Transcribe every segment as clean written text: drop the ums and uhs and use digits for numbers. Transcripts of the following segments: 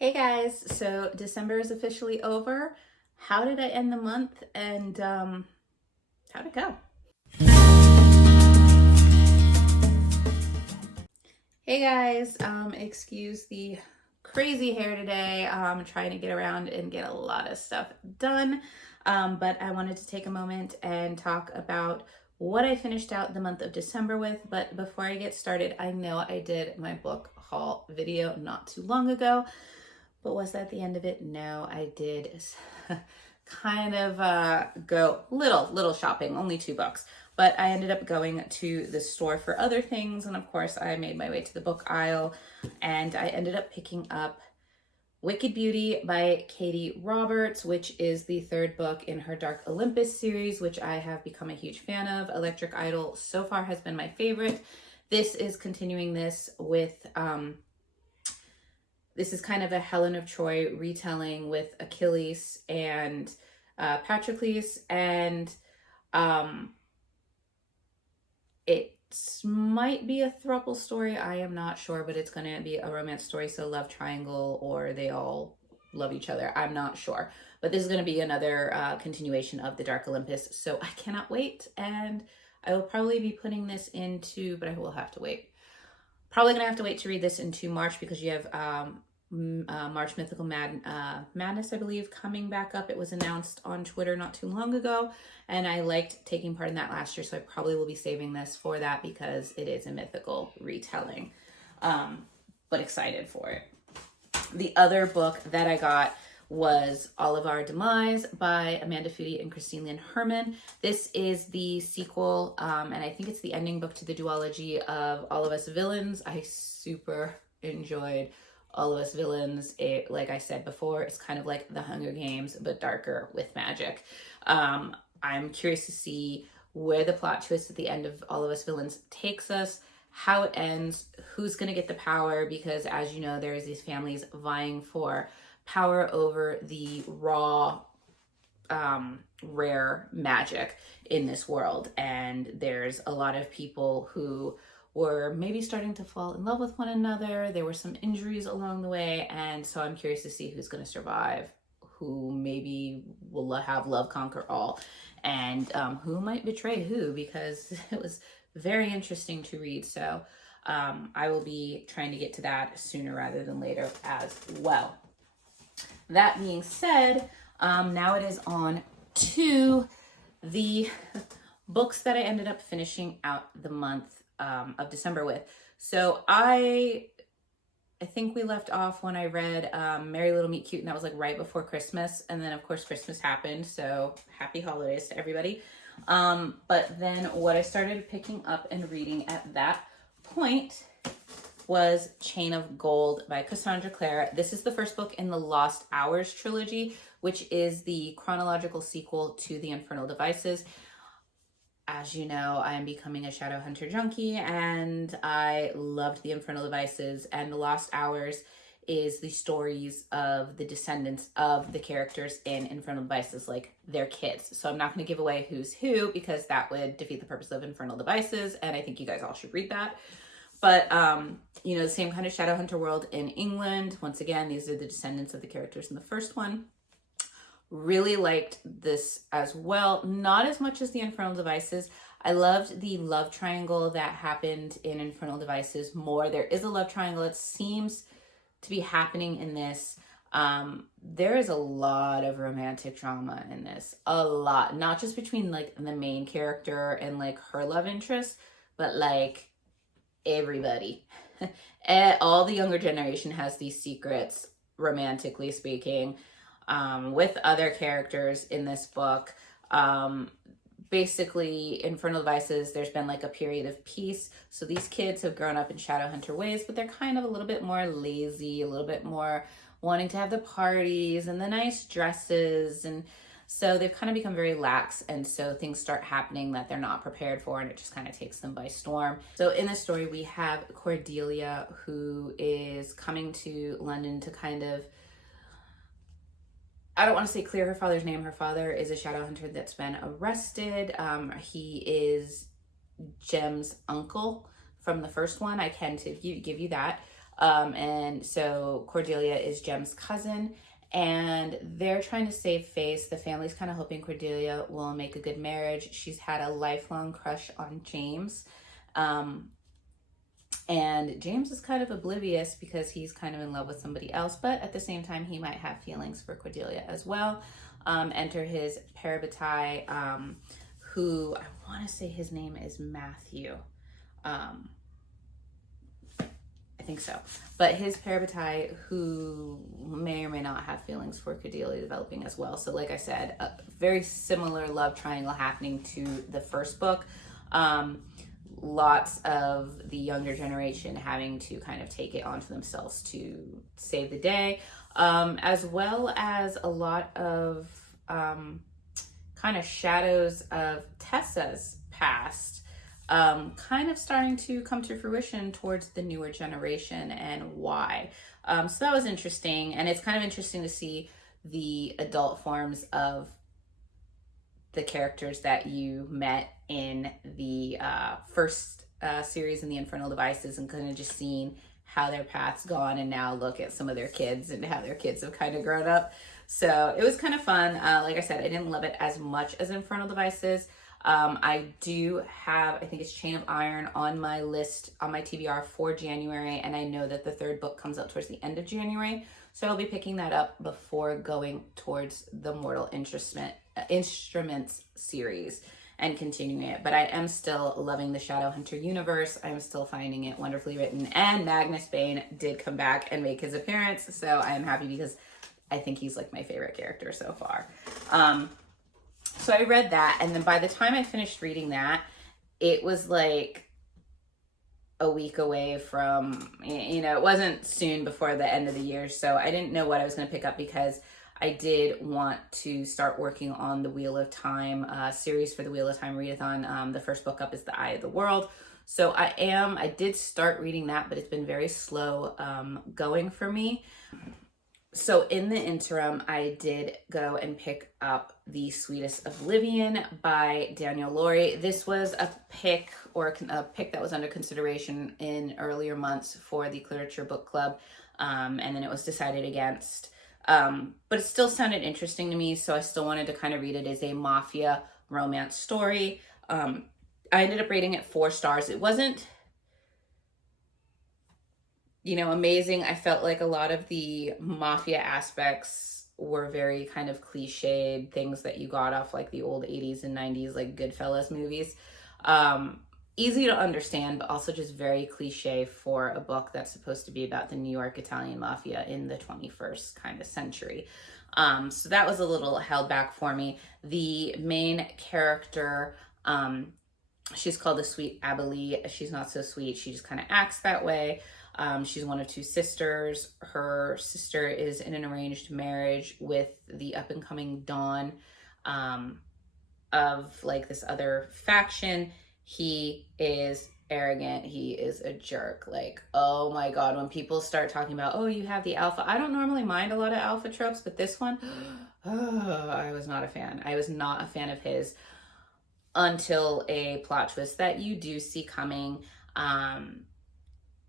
Hey guys, so December is officially over. How did I end the month and how'd it go? Hey guys, excuse the crazy hair today. I'm trying to get around and get a lot of stuff done, but I wanted to take a moment and talk about what I finished out the month of December with. But before I get started, I know I did my book haul video not too long ago. But was that the end of it? No, I did kind of go little shopping, only 2 books. But I ended up going to the store for other things. And of course, I made my way to the book aisle and I ended up picking up Wicked Beauty by Katie Roberts, which is the third book in her Dark Olympus series, which I have become a huge fan of. Electric Idol so far has been my favorite. This is continuing this with this is kind of a Helen of Troy retelling with Achilles and Patroclus, and it might be a throuple story. I am not sure, but it's going to be a romance story, so love triangle, or they all love each other. I'm not sure, but this is going to be another continuation of the Dark Olympus, so I cannot wait, and I will probably be putting this into, but I will have to wait. Probably going to have to wait to read this into March because you have March Mythical Madness, I believe, coming back up. It was announced on Twitter not too long ago, and I liked taking part in that last year, so I probably will be saving this for that because it is a mythical retelling, but excited for it. The other book that I got was All of Our Demise by Amanda Foody and Christine Lynn Herman. This is the sequel, and I think it's the ending book to the duology of All of Us Villains. I super enjoyed All of Us Villains. It, like I said before, it's kind of like the Hunger Games, but darker with magic. I'm curious to see where the plot twist at the end of All of Us Villains takes us, how it ends, who's going to get the power, because as you know, there's these families vying for power over the raw, rare magic in this world. And there's a lot of people who were maybe starting to fall in love with one another. There were some injuries along the way. And so I'm curious to see who's going to survive, who maybe will have love conquer all, and who might betray who, because it was very interesting to read. So I will be trying to get to that sooner rather than later as well. That being said, now it is on to the books that I ended up finishing out the month of December with. So I think we left off when I read Merry Little Meet Cute, and that was like right before Christmas. And then of course Christmas happened, so happy holidays to everybody. But then what I started picking up and reading at that point was Chain of Gold by Cassandra Clare. This is the first book in the Lost Hours trilogy, which is the chronological sequel to the Infernal Devices. As you know, I am becoming a Shadowhunter junkie, and I loved the Infernal Devices, and the Lost Hours is the stories of the descendants of the characters in Infernal Devices, like their kids. So I'm not going to give away who's who because that would defeat the purpose of Infernal Devices, and I think you guys all should read that. But, you know, the same kind of Shadowhunter world in England. Once again, these are the descendants of the characters in the first one. Really liked this as well. Not as much as the Infernal Devices. I loved the love triangle that happened in Infernal Devices more. There is a love triangle. It seems to be happening in this. There is a lot of romantic drama in this. A lot. Not just between like the main character and like her love interest, but like everybody. All the younger generation has these secrets, romantically speaking, with other characters in this book. Basically, Infernal Devices, there's been like a period of peace. So these kids have grown up in Shadowhunter ways, but they're kind of a little bit more lazy, a little bit more wanting to have the parties and the nice dresses. And so they've kind of become very lax, and so things start happening that they're not prepared for, and it just kind of takes them by storm. So in this story, we have Cordelia, who is coming to London to kind of, I don't want to say clear her father's name. Her father is a Shadowhunter that's been arrested. He is Jem's uncle from the first one. I can give you that. And so Cordelia is Jem's cousin, and they're trying to save face. The family's kind of hoping Cordelia will make a good marriage. She's had a lifelong crush on James. Um, and James is kind of oblivious because he's kind of in love with somebody else, but at the same time, he might have feelings for Cordelia as well. Enter his parabatai, who I want to say his name is Matthew. Um, I think so. But his parabatai, who may or may not have feelings for Cordelia, developing as well. So, like I said, a very similar love triangle happening to the first book. Lots of the younger generation having to kind of take it onto themselves to save the day, as well as a lot of kind of shadows of Tessa's past, kind of starting to come to fruition towards the newer generation and why. So that was interesting, and it's kind of interesting to see the adult forms of the characters that you met in the first series in the Infernal Devices, and kind of just seeing how their paths gone, and now look at some of their kids and how their kids have kind of grown up. So it was kind of fun. Like I said, I didn't love it as much as Infernal Devices. I do have, I think it's Chain of Iron on my list on my TBR for January, and I know that the third book comes out towards the end of January, so I'll be picking that up before going towards the Mortal Instruments series and continuing it. But I am still loving the Shadowhunter universe. I'm still finding it wonderfully written, and Magnus Bane did come back and make his appearance, so I am happy because I think he's like my favorite character so far. So I read that, and then by the time I finished reading that, it was like a week away from, it wasn't soon before the end of the year, so I didn't know what I was going to pick up because I did want to start working on the Wheel of Time series for the Wheel of Time readathon. The first book up is The Eye of the World. So I did start reading that, but it's been very slow going for me. So in the interim, I did go and pick up The Sweetest Oblivion by Daniel Laurie. This was a pick that was under consideration in earlier months for the Literature Book Club, and then it was decided against. But it still sounded interesting to me, so I still wanted to kind of read it as a mafia romance story. I ended up rating it 4 stars. It wasn't, amazing. I felt like a lot of the mafia aspects were very kind of cliched things that you got off like the old 80s and 90s, like Goodfellas movies. Easy to understand, but also just very cliche for a book that's supposed to be about the New York Italian mafia in the 21st kind of century. So that was a little held back for me. The main character, she's called the Sweet Abelie. She's not so sweet. She just kind of acts that way. She's one of 2 sisters. Her sister is in an arranged marriage with the up-and-coming Don of like this other faction. He is arrogant. He is a jerk. Like, oh my God, when people start talking about, oh, you have the alpha. I don't normally mind a lot of alpha tropes, but this one, oh, I was not a fan. I was not a fan of his until a plot twist that you do see coming.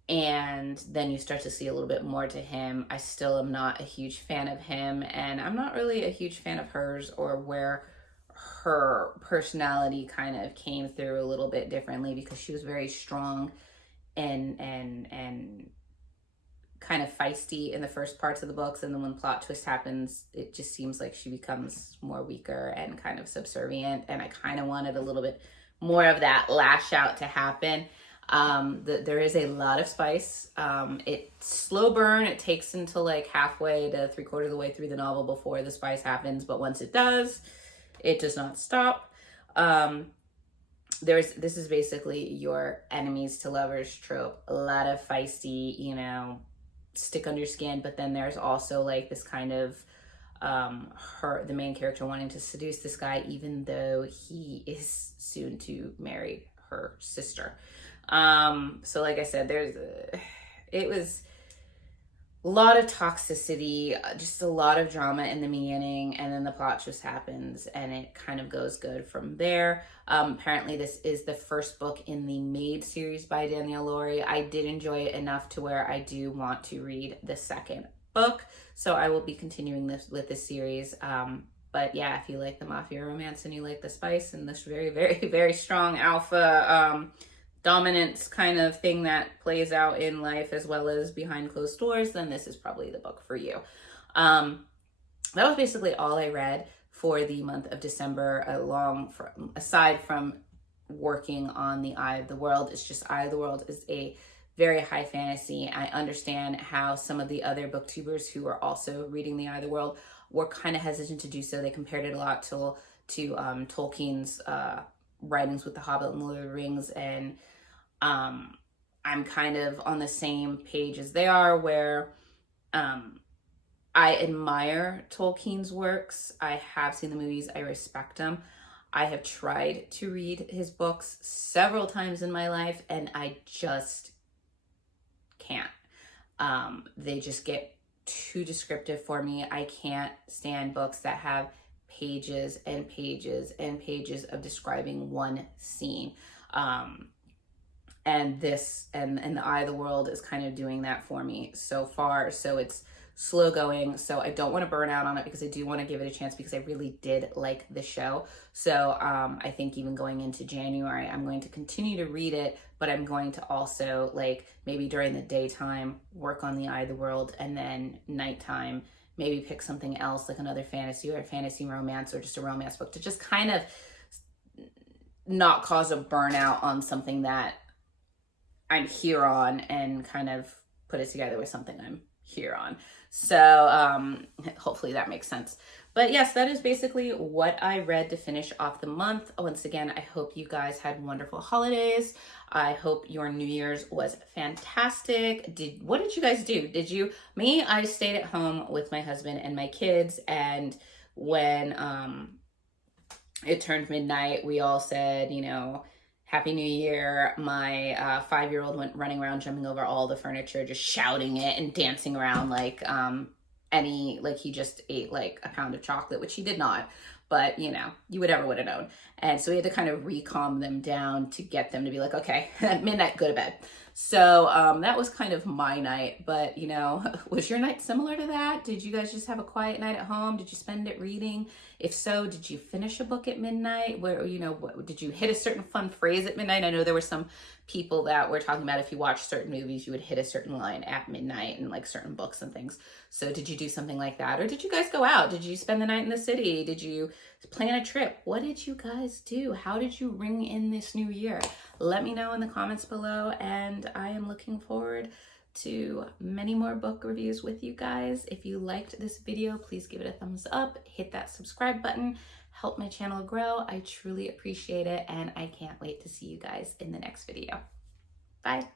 And then you start to see a little bit more to him. I still am not a huge fan of him, and I'm not really a huge fan of hers, or where her personality kind of came through a little bit differently, because she was very strong and kind of feisty in the first parts of the books, and then when plot twist happens, it just seems like she becomes more weaker and kind of subservient, and I kind of wanted a little bit more of that lash out to happen. There is a lot of spice. It's slow burn. It takes until like halfway to 3/4 of the way through the novel before the spice happens, but once it does not stop. This is basically your enemies to lovers trope. A lot of feisty, stick under skin, but then there's also like this kind of the main character wanting to seduce this guy, even though he is soon to marry her sister. So like I said, it was a lot of toxicity, just a lot of drama in the beginning, and then the plot just happens and it kind of goes good from there. Apparently, this is the first book in the Maid series by Danielle Laurie. I did enjoy it enough to where I do want to read the second book, so I will be continuing this with this series. But yeah, if you like the mafia romance and you like the spice and this very, very, very strong alpha dominance kind of thing that plays out in life as well as behind closed doors, then this is probably the book for you. That was basically all I read for the month of December, aside from working on The Eye of the World. It's just Eye of the World is a very high fantasy. I understand how some of the other booktubers who are also reading The Eye of the World were kind of hesitant to do so. They compared it a lot to Tolkien's writings with The Hobbit and Lord of the Rings, and I'm kind of on the same page as they are, where I admire Tolkien's works. I have seen the movies. I respect them. I have tried to read his books several times in my life, and I just can't. They just get too descriptive for me. I can't stand books that have pages and pages and pages of describing one scene. And The Eye of the World is kind of doing that for me so far. So it's slow going. So I don't want to burn out on it because I do want to give it a chance because I really did like the show. So I think even going into January, I'm going to continue to read it, but I'm going to also, like, maybe during the daytime work on The Eye of the World, and then nighttime maybe pick something else, like another fantasy or a fantasy romance or just a romance book, to just kind of not cause a burnout on something that I'm here on, and kind of put it together with something I'm here on. So hopefully that makes sense. But yes, that is basically what I read to finish off the month. Once again, I hope you guys had wonderful holidays. I hope your New Year's was fantastic. What did you guys do? I stayed at home with my husband and my kids, and when it turned midnight, we all said, Happy New Year. My 5-year-old went running around, jumping over all the furniture, just shouting it and dancing around like he just ate like a pound of chocolate, which he did not. But, you would have known. And so we had to kind of recalm them down to get them to be like, okay, at midnight, go to bed. So that was kind of my night. But, was your night similar to that? Did you guys just have a quiet night at home? Did you spend it reading? If so, did you finish a book at midnight? Where, did you hit a certain fun phrase at midnight? I know there were some people that were talking about if you watch certain movies, you would hit a certain line at midnight, and like certain books and things. So did you do something like that? Or did you guys go out? Did you spend the night in the city? Did you plan a trip? What did you guys do? How did you ring in this new year? Let me know in the comments below, and I am looking forward to many more book reviews with you guys. If you liked this video, please give it a thumbs up, hit that subscribe button, help my channel grow. I truly appreciate it, and I can't wait to see you guys in the next video. Bye.